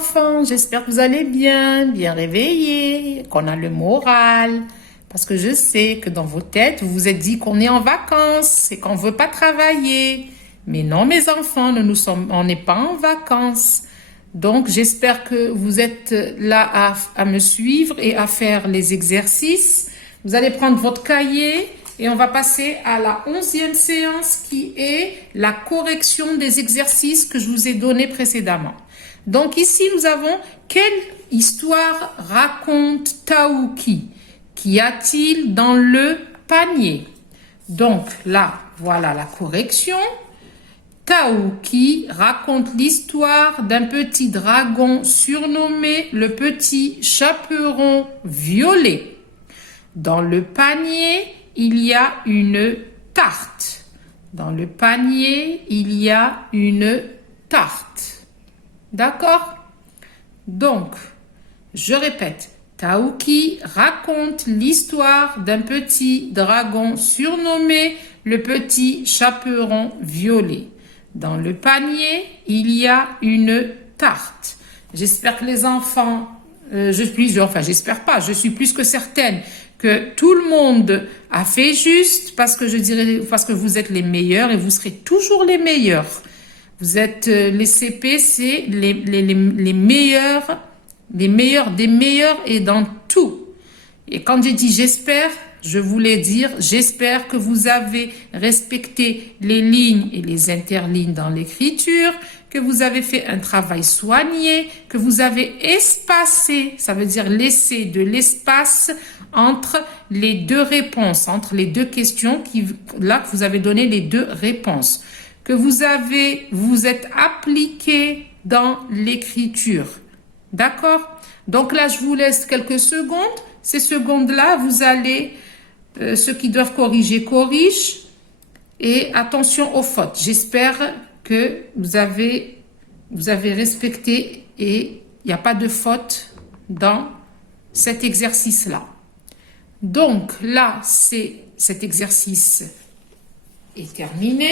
enfants, j'espère que vous allez bien, bien réveillés, qu'on a le moral. Parce que je sais que dans vos têtes, vous vous êtes dit qu'on est en vacances et qu'on ne veut pas travailler. Mais non, mes enfants, on n'est pas en vacances. Donc, j'espère que vous êtes là à me suivre et à faire les exercices. Vous allez prendre votre cahier et on va passer à la 11e séance qui est la correction des exercices que je vous ai donnés précédemment. Donc ici, nous avons quelle histoire raconte Taouki? Qu'y a-t-il dans le panier? Donc là, voilà la correction. Taouki raconte l'histoire d'un petit dragon surnommé le petit chaperon violet. Dans le panier, il y a une tarte. Dans le panier, il y a une tarte. D'accord? Donc, je répète. Taouki raconte l'histoire d'un petit dragon surnommé le petit chaperon violet. Dans le panier, il y a une tarte. J'espère que les enfants, j'espère pas, je suis plus que certaine que tout le monde a fait juste parce que vous êtes les meilleurs et vous serez toujours les meilleurs. Vous êtes les CP, c'est les meilleurs, les meilleurs des meilleurs et dans tout. Et quand j'ai dit j'espère, je voulais dire j'espère que vous avez respecté les lignes et les interlignes dans l'écriture, que vous avez fait un travail soigné, que vous avez espacé, ça veut dire laisser de l'espace entre les deux réponses, entre les deux questions là que vous avez donné les deux réponses. Que vous êtes appliqué dans l'écriture. D'accord? Donc là, je vous laisse quelques secondes. Ces secondes-là, vous allez, ceux qui doivent corriger, corrigent. Et attention aux fautes. J'espère que vous avez respecté et il n'y a pas de faute dans cet exercice-là. Donc là, cet exercice est terminé.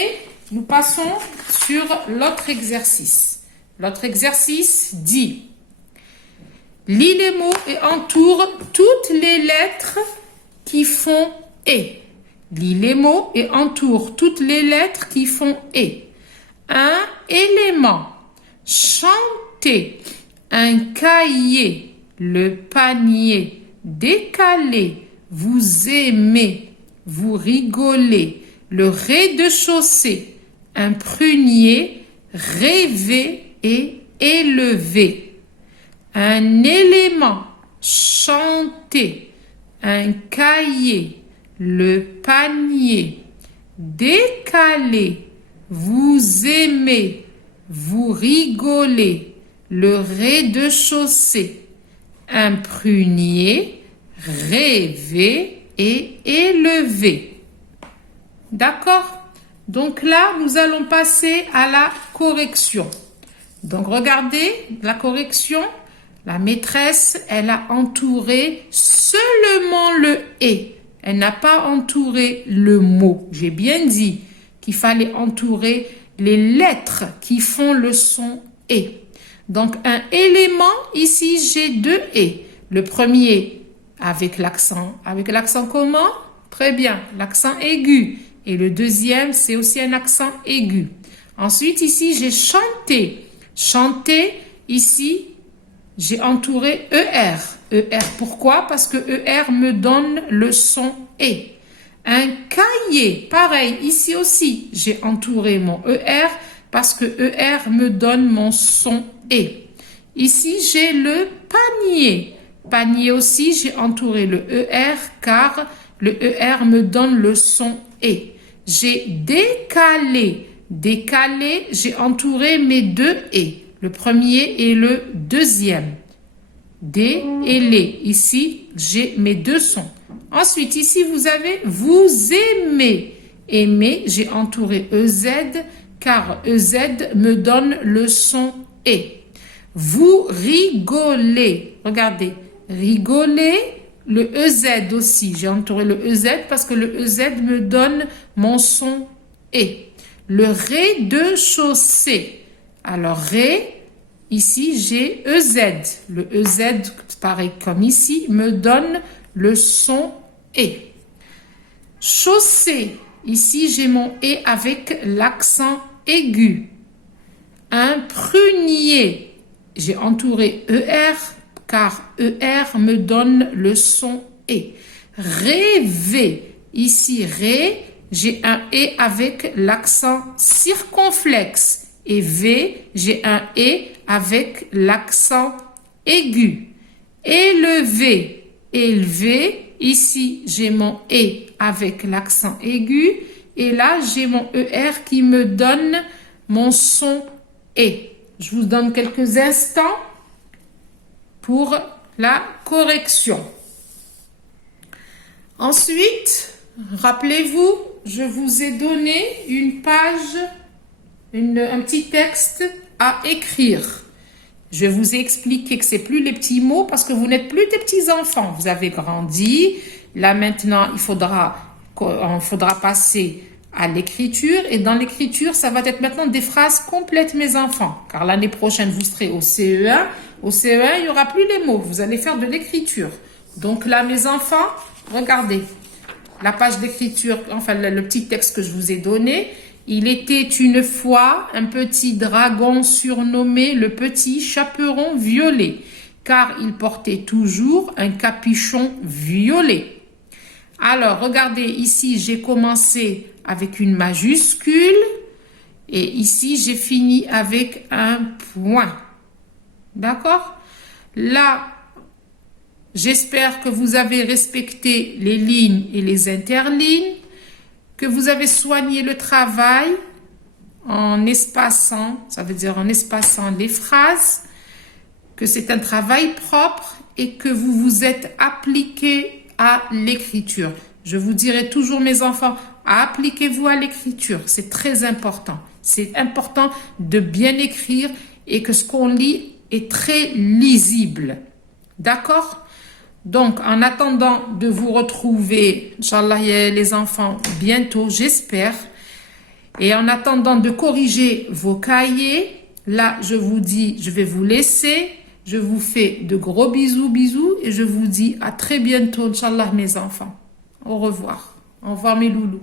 Nous passons sur l'autre exercice. L'autre exercice dit: lis les mots et entoure toutes les lettres qui font et. Lis les mots et entoure toutes les lettres qui font et. Un élément. Chanter. Un cahier. Le panier. Décalé. Vous aimez. Vous rigolez. Le rez-de-chaussée. Un prunier, rêver et élever. Un élément, chanter. Un cahier, le panier. Décaler, vous aimez, vous rigolez. Le rez-de-chaussée. Un prunier, rêver et élever. D'accord? Donc là, nous allons passer à la correction. Donc regardez la correction. La maîtresse, elle a entouré seulement le « et ». Elle n'a pas entouré le mot. J'ai bien dit qu'il fallait entourer les lettres qui font le son « et ». Donc un élément, ici j'ai deux « et ». Le premier avec l'accent. Avec l'accent comment? Très bien, l'accent aigu. Et le deuxième, c'est aussi un accent aigu. Ensuite, ici, j'ai chanté. Chanter, ici, j'ai entouré ER. ER, pourquoi? Parce que ER me donne le son et. Un cahier, pareil, ici aussi, j'ai entouré mon ER parce que ER me donne mon son et. Ici, j'ai le panier. Panier aussi, j'ai entouré le ER car le ER me donne le son et. J'ai décalé. Décalé, j'ai entouré mes deux et. Le premier et le deuxième. D et les. Ici, j'ai mes deux sons. Ensuite, ici, vous avez vous aimez. Aimer, j'ai entouré EZ car EZ me donne le son et. Vous rigolez. Regardez. Rigoler. Le EZ aussi, j'ai entouré le EZ parce que le EZ me donne mon son et. Le rez-de-chaussée. Alors, rez, Ici, j'ai EZ. Le EZ, pareil comme ici, me donne le son E. Chaussée. Ici, j'ai mon E avec l'accent aigu. Un prunier. J'ai entouré ER car ER me donne le son E. Rêver. Ici, ré, j'ai un E avec l'accent circonflexe. Et V, j'ai un E avec l'accent aigu. Élevé, élevé. Ici, j'ai mon E avec l'accent aigu. Et là, j'ai mon ER qui me donne mon son E. Je vous donne quelques instants pour la correction. Ensuite, rappelez-vous, je vous ai donné une page, un petit texte à écrire. Je vous ai expliqué que c'est plus les petits mots parce que vous n'êtes plus des petits enfants. Vous avez grandi. Là maintenant, il faudra passer à l'écriture. Et dans l'écriture, ça va être maintenant des phrases complètes, mes enfants. Car l'année prochaine, vous serez au CE1. Au CE1, il n'y aura plus les mots. Vous allez faire de l'écriture. Donc là, mes enfants, regardez. La page d'écriture, enfin le petit texte que je vous ai donné. Il était une fois un petit dragon surnommé le petit chaperon violet, car il portait toujours un capuchon violet. Alors, regardez, ici, j'ai commencé avec une majuscule et ici, j'ai fini avec un point. D'accord? Là, j'espère que vous avez respecté les lignes et les interlignes, que vous avez soigné le travail en espaçant, ça veut dire en espaçant les phrases, que c'est un travail propre et que vous vous êtes appliqué à l'écriture. Je vous dirai toujours, mes enfants, appliquez-vous à l'écriture. C'est très important. C'est important de bien écrire et que ce qu'on lit est très lisible. D'accord? Donc, en attendant de vous retrouver, Inch'Allah, les enfants, bientôt, j'espère. Et en attendant de corriger vos cahiers, là, je vous dis, je vais vous laisser. Je vous fais de gros bisous, bisous. Et je vous dis à très bientôt, Inch'Allah, mes enfants. Au revoir. Au revoir, mes loulous.